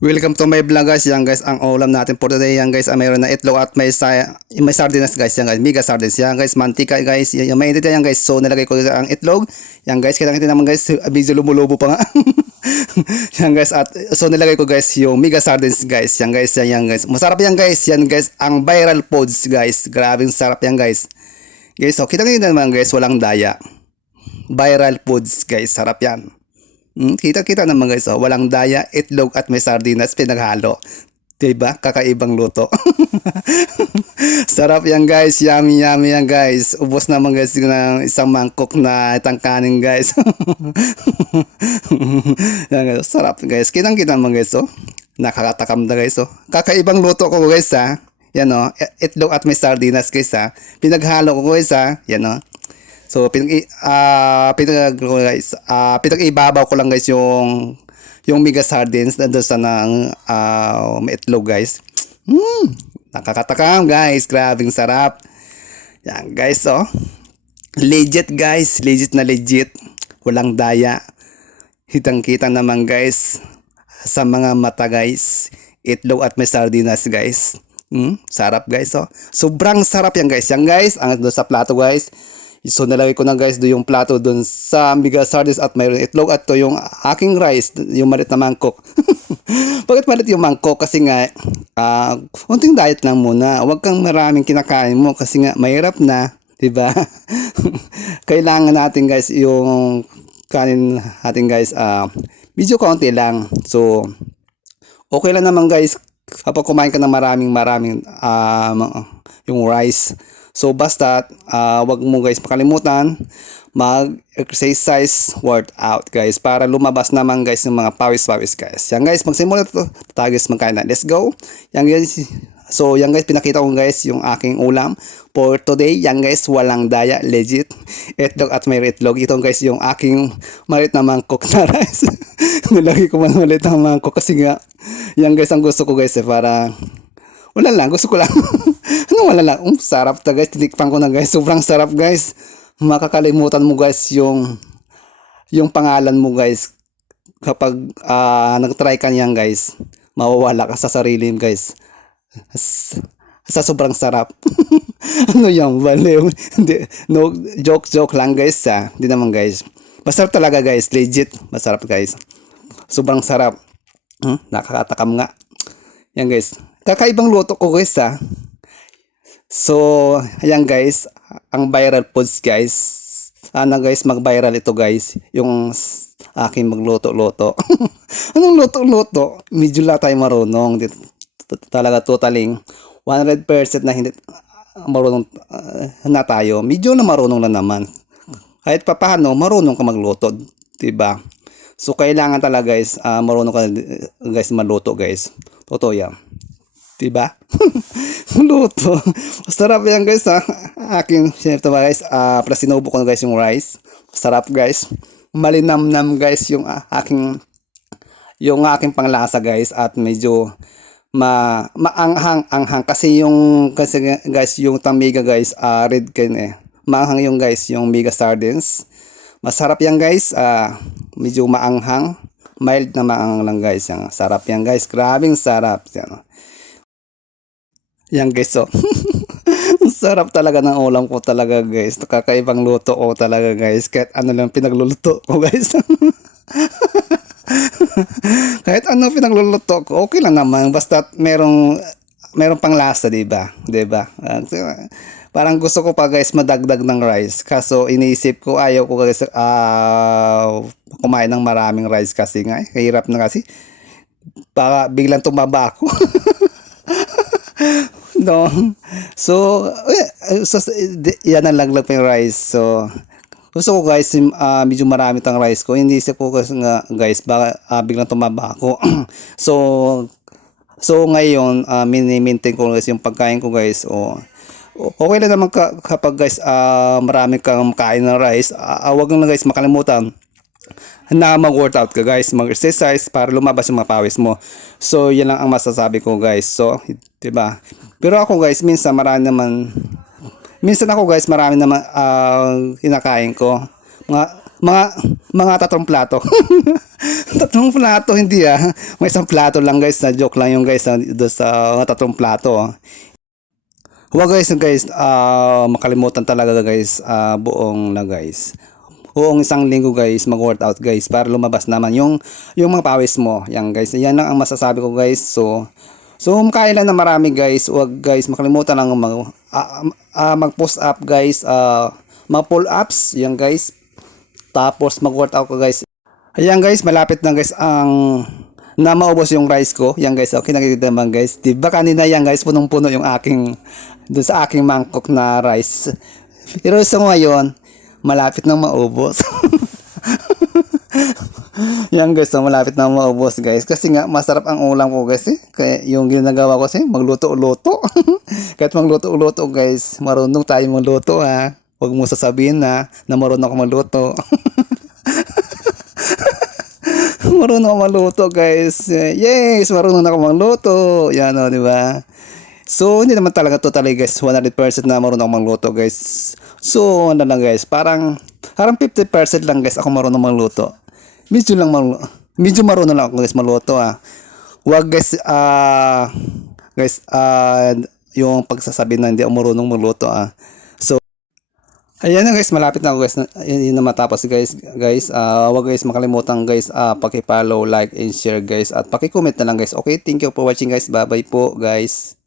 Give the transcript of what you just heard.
Welcome to my vlog guys. Yan guys, ang ulam natin for today. Yan guys, mayroon na itlog at may sardinas guys. Yan guys, mega sardines. Yan guys, mantika guys. Yan mainit yan guys. So nilagay ko ang itlog. Yan guys, kita naman guys, video lumulobo pa nga. Yan guys, at so nilagay ko guys yung mega sardines guys. Yan guys, yan guys. Masarap yan guys. Yan guys, ang viral foods guys. Grabing sarap yan guys. Guys, so kita naman guys, walang daya. Viral foods guys, sarap yan. Kita naman guys, walang daya, itlog at may sardinas pinaghalo. Diba? Kakaibang luto. Sarap yan guys, yummy yan guys. Ubos naman guys ng isang mangkok na tangkanin guys. Yan guys, sarap guys. Kita naman guys, nakakatakam na guys. Kakaibang luto ko guys ha. Yan itlog at may sardinas guys ha. Pinaghalo ko guys ha. Yan So pinag-ibabaw ko lang guys yung mega sardines doon sa may itlog guys. Nakakatakam guys, grabing sarap. Yan guys legit guys, legit na legit. Walang daya. Hitang-kita naman guys sa mga mata guys. Itlog at may sardinas guys. Sarap guys Sobrang sarap yan guys. Yan guys, ang doon sa plato guys. So nalagay ko na guys yung plato dun sa mega sardines at mayroon itlog at to yung aking rice, yung malit na mangkok. Bakit malit yung mangkok? Kasi nga unting diet lang muna. Huwag kang maraming kinakain mo kasi nga mahirap na, 'di ba? Kailangan natin guys yung kanin natin guys medyo kaunti lang. So okay lang naman guys kapag kumain ka ng maraming yung rice. So basta wag mo guys makalimutan mag-exercise workout guys para lumabas naman guys yung mga pawis-pawis guys. Yan guys, magsimula tayo guys magkain na. Let's go. Yan guys. So yan guys, pinakita ko guys yung aking ulam for today. Yan guys, walang daya, legit. Itlog at may itlog. Ito guys yung aking malit na mangkok na rice. Nilagay ko man malit na mangkok kasi nga yan guys ang gusto ko guys para wala lang, gusto ko lang. Wala lang. Sarap ta guys. Tinikpan ko na guys. Sobrang sarap guys. Makakalimutan mo guys yung pangalan mo guys. Kapag nag-try ka niyan guys, mawawala ka sa sarili mo guys. Sa sobrang sarap. Ano yan? Baliw. No, joke lang guys Hindi naman guys. Masarap talaga guys. Legit. Masarap guys. Sobrang sarap. Nakakatakam nga. Yan guys. Kakaibang luto ko guys So, ayan guys, ang viral foods guys. Sana guys mag-viral ito guys, yung aking magluto-luto. Anong luto-luto? Medyo lang tayo marunong. Talaga totaling 100% na hindi marunong na tayo. Medyo na marunong lang naman. Kahit papaano, marunong ka magluto, 'di ba? So kailangan talaga guys, marunong ka guys maluto guys. Totoo yan. Diba? Luto. Sarap yan guys Aking sinito guys. Plus sinubo ko na guys yung rice. Sarap guys. Malinamnam guys yung aking panglasa guys. At medyo maanghang kasi guys yung tamiga guys red can maanghang yung guys yung mega sardines. Masarap yan guys. Medyo maanghang. Mild na maanghang lang guys. Sarap yan guys. Grabing sarap yan. Yan guys sarap talaga ng ulam ko talaga guys. Kakaibang luto ko talaga guys. Kahit ano lang pinagluluto ko guys. Kahit ano pinagluluto ko, okay lang naman. Basta merong pang lasa, diba? Parang gusto ko pa guys madagdag ng rice. Kaso iniisip ko ayaw ko guys kumain ng maraming rice kasi nga. Hirap na kasi. Baka biglang tumaba ako. No. So yan ang laglag pa yung rice. So gusto ko guys medyo marami tang rice ko. Hindi isip ko kasi nga guys baka biglang tumaba ako. So ngayon mini-maintain ko guys yung pagkain ko guys. Okay lang naman kapag guys marami kang kain ng rice. Wag lang guys makalimutan na mag-workout ka guys, mag-exercise para lumabas yung mga pawis mo. So yan lang ang masasabi ko guys. So 'di ba? Pero ako guys minsan marami naman ako guys marami naman kinakain ko. Mga mga tatlong plato. Tatlong plato hindi ah. May isang plato lang guys, na joke lang yung guys doon sa tatlong plato. Huwag guys, makalimutan talaga guys, buong na guys. Buong isang linggo guys, mag-workout guys para lumabas naman yung mga pawis mo. Yan guys, yan lang ang masasabi ko guys. So kain lang na marami guys. Huwag guys makalimutan lang mag-push up guys, mag-pull ups, yan guys. Tapos mag-workout ko guys. Ayan guys, malapit na guys ang na maubos yung rice ko. Yan guys, okay nakikita naman guys. Diba kanina yan guys, punong-puno yung aking dun sa aking mangkok na rice. Pero sa ngayon, malapit nang maubos. Yan guys, so malapit na maubos guys. Kasi nga masarap ang ulam ko guys eh. Kaya yung ginagawa ko kasi magluto-luto. Kahit magluto-luto guys, marunong tayo magluto ha. Huwag mo sasabihin na marunong ako magluto. Marunong ako magluto guys. Yes, marunong ako magluto. Yan o, di ba? So, hindi naman talaga totally guys 100% na marunong ako magluto guys. So, ano lang guys, parang 50% lang guys ako marunong magluto. Medyo marunong lang ako guys magluto ah. Huwag guys, yung pagsasabi na hindi ako marunong magluto ah. Ayan na guys, malapit na ako guys. Yun na matapos guys. Huwag guys makalimutan guys, paki-follow, like and share guys at paki-comment na lang guys. Okay, thank you for watching guys. Bye bye po guys.